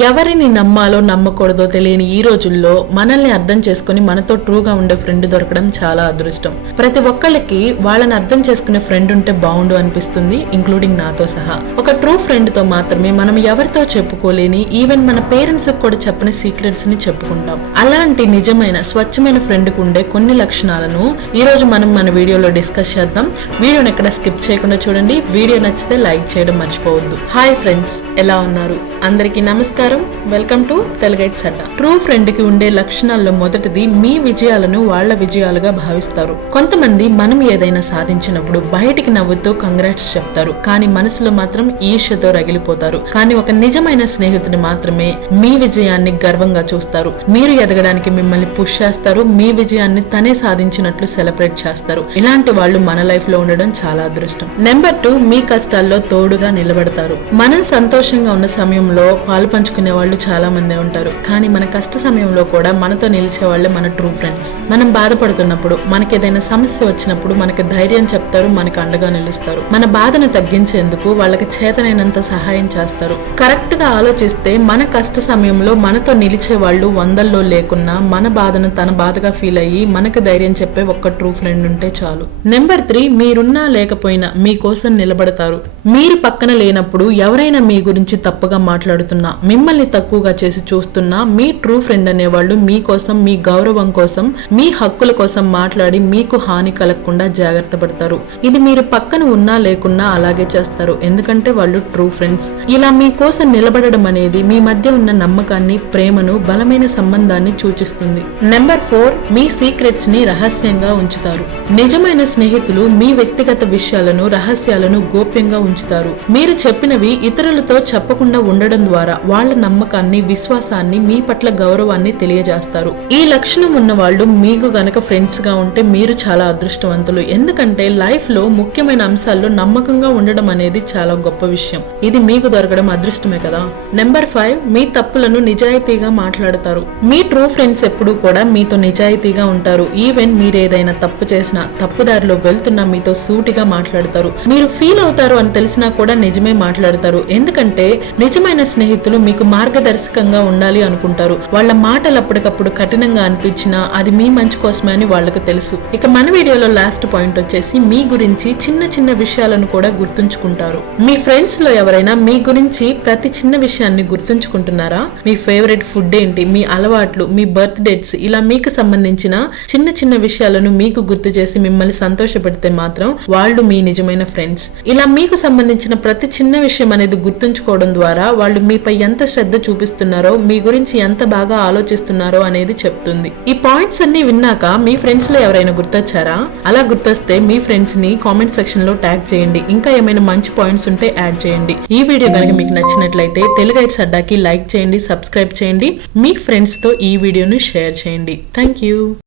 ఎవరిని నమ్మాలో నమ్మకూడదో తెలియని ఈ రోజుల్లో మనల్ని అర్థం చేసుకుని మనతో ట్రూగా ఉండే ఫ్రెండ్ దొరకడం చాలా అదృష్టం. ప్రతి ఒక్కళ్ళకి వాళ్ళని అర్థం చేసుకునే ఫ్రెండ్ ఉంటే బాగుండు అనిపిస్తుంది, ఇంక్లూడింగ్ నాతో సహా. ఒక ట్రూ ఫ్రెండ్ తో మాత్రమే మనం ఎవరితో చెప్పుకోలేని, ఈవెన్ మన పేరెంట్స్ కూడా చెప్పని సీక్రెట్స్ ని చెప్పుకుంటాం. అలాంటి నిజమైన స్వచ్ఛమైన ఫ్రెండ్ కు ఉండే కొన్ని లక్షణాలను ఈ రోజు మనం మన వీడియోలో డిస్కస్ చేద్దాం. వీడియోని ఎక్కడ స్కిప్ చేయకుండా చూడండి. వీడియో నచ్చితే లైక్ చేయడం మర్చిపోవద్దు. హాయ్ ఫ్రెండ్స్, ఎలా ఉన్నారు? అందరికీ నమస్కారం. వెల్కమ్ టు తెలుగైట్స్ అడ్డా. ట్రూ ఫ్రెండ్ కి ఉండే లక్షణాల్లో మొదటిది, మీ విజయాలను వాళ్ళ విజయాలుగా భావిస్తారు. కొంతమంది మనం ఏదైనా సాధించినప్పుడు బయటికి నవ్వుతూ కంగ్రాట్స్ చెప్తారు, కానీ మనసులో మాత్రం ఈర్ష్యతో రగిలిపోతారు. కానీ ఒక నిజమైన స్నేహితుడు మాత్రమే మీ విజయాన్ని గర్వంగా చూస్తారు. మీరు ఎదగడానికి మిమ్మల్ని పుష్ చేస్తారు, మీ విజయాన్ని తనే సాధించినట్లు సెలబ్రేట్ చేస్తారు. ఇలాంటి వాళ్ళు మన లైఫ్ లో ఉండడం చాలా అదృష్టం. నెంబర్ 2, మీ కష్టాల్లో తోడుగా నిలబడతారు. మనం సంతోషంగా ఉన్న సమయంలో పాలు పంచుకునే వాళ్ళు చాలా మంది ఉంటారు, కానీ మన కష్ట సమయంలో కూడా మనతో నిలిచే వాళ్ళే మన ట్రూ ఫ్రెండ్స్. మనం బాధపడుతున్నప్పుడు, మనకి ఏదైనా సమస్య వచ్చినప్పుడు మనకి ధైర్యం చెప్తారు, మనకి అండగా నిలుస్తారు. మన బాధను తగ్గించేందుకు వాళ్ళకి చేతనైనంత సహాయం చేస్తారు. కరెక్ట్ గా ఆలోచిస్తే మన కష్ట సమయంలో మనతో నిలిచే వాళ్ళు వందల్లో లేకున్నా మన బాధను తన బాధగా ఫీల్ అయ్యి మనకు ధైర్యం చెప్పే ఒక్క ట్రూ ఫ్రెండ్ ఉంటే చాలు. నెంబర్ 3, మీరున్నా లేకపోయినా మీకోసం నిలబడతారు. మీరు పక్కన లేనప్పుడు ఎవరైనా మీ గురించి తప్పుగా మాట్లాడుతున్నా, మిమ్మల్ని తక్కువగా చేసి చూస్తున్నా, మీ ట్రూ ఫ్రెండ్ అనేవాళ్ళు మీకోసం, మీ గౌరవం కోసం, మీ హక్కుల కోసం మాట్లాడి మీకు హాని కలగకుండా జాగ్రత్త పడతారు. ఇది మీరు పక్కన ఉన్నా లేకున్నా అలాగే చేస్తారు, ఎందుకంటే వాళ్ళు ట్రూ ఫ్రెండ్స్. ఇలా మీకోసం నిలబడడం అనేది మీ మధ్య ఉన్న నమ్మకాన్ని, ప్రేమను, బలమైన సంబంధాన్ని సూచిస్తుంది. నెంబర్ 4, మీ సీక్రెట్స్ ని రహస్యంగా ఉంచుతారు. నిజమైన స్నేహితులు మీ వ్యక్తిగత విషయాలను, రహస్యాలను గోప్యంగా ఉంచుతారు. మీరు చెప్పినవి ఇతరులతో చెప్పకుండా ఉండడం ద్వారా వాళ్ళ నమ్మకాన్ని, విశ్వాసాన్ని, మీ పట్ల గౌరవాన్ని తెలియజేస్తారు. ఈ లక్షణం ఉన్న వాళ్ళు మీకు గనక ఫ్రెండ్స్ గా ఉంటే మీరు చాలా అదృష్టవంతులు. ఎందుకంటే లైఫ్ లో ముఖ్యమైన అంశాల్లో నమ్మకంగా ఉండడం అనేది చాలా గొప్ప విషయం. ఇది మీకు దొరకడం అదృష్టమే కదా. నెంబర్ 5, మీ తప్పులను నిజాయితీగా మాట్లాడతారు. మీ ట్రూ ఫ్రెండ్స్ ఎప్పుడూ కూడా మీతో నిజాయితీగా ఉంటారు. ఈవెన్ మీరు ఏదైనా తప్పు చేసినా, తప్పుదారిలో వెళ్తున్నా మీతో సూటిగా మాట్లాడతారు. మీరు ఫీల్ అవుతారు అని తెలిసినా కూడా నిజమే మాట్లాడతారు. ఎందుకంటే నిజమైన స్నేహితులు మీకు మార్గదర్శకంగా ఉండాలి అనుకుంటారు. వాళ్ళ మాటలు అప్పటికప్పుడు కఠినంగా అనిపించినా అది మీ మంచి కోసమే అని వాళ్ళకు తెలుసు. ఇక మన వీడియోలో లాస్ట్ పాయింట్ వచ్చేసి, మీ గురించి చిన్న చిన్న విషయాలను కూడా గుర్తుంచుకుంటారు. మీ ఫ్రెండ్స్ లో ఎవరైనా మీ గురించి ప్రతి చిన్న విషయాన్ని గుర్తుంచుకుంటున్నారా? మీ ఫేవరెట్ ఫుడ్ ఏంటి, మీ అలవాట్లు, మీ బర్త్ డేట్స్, ఇలా మీకు సంబంధించిన చిన్న చిన్న విషయాలను మీకు గుర్తు చేసి మిమ్మల్ని సంతోషపెడితే మాత్రం వాళ్ళు మీ నిజమైన ఫ్రెండ్స్. ఇలా మీకు సంబంధించిన ప్రతి చిన్న విషయం అనేది గుర్తుంచుకోవడం ద్వారా వాళ్ళు మీపై ఎంత శ్రద్ధ చూపిస్తున్నారో, మీ గురించి ఎంత బాగా ఆలోచిస్తున్నారో అనేది చెప్తుంది. ఈ పాయింట్స్ అన్ని విన్నాక మీ ఫ్రెండ్స్ లో ఎవరైనా గుర్తొచ్చారా? అలా గుర్తొస్తే మీ ఫ్రెండ్స్ ని కామెంట్ సెక్షన్ లో ట్యాగ్ చేయండి. ఇంకా ఏమైనా మంచి పాయింట్స్ ఉంటే యాడ్ చేయండి. ఈ వీడియో కనుక మీకు నచ్చినట్లయితే తెలుగైట్స్ అడ్డాకి లైక్ చేయండి, సబ్స్క్రైబ్ చేయండి, మీ ఫ్రెండ్స్ తో ఈ వీడియోను షేర్ చేయండి. Thank you.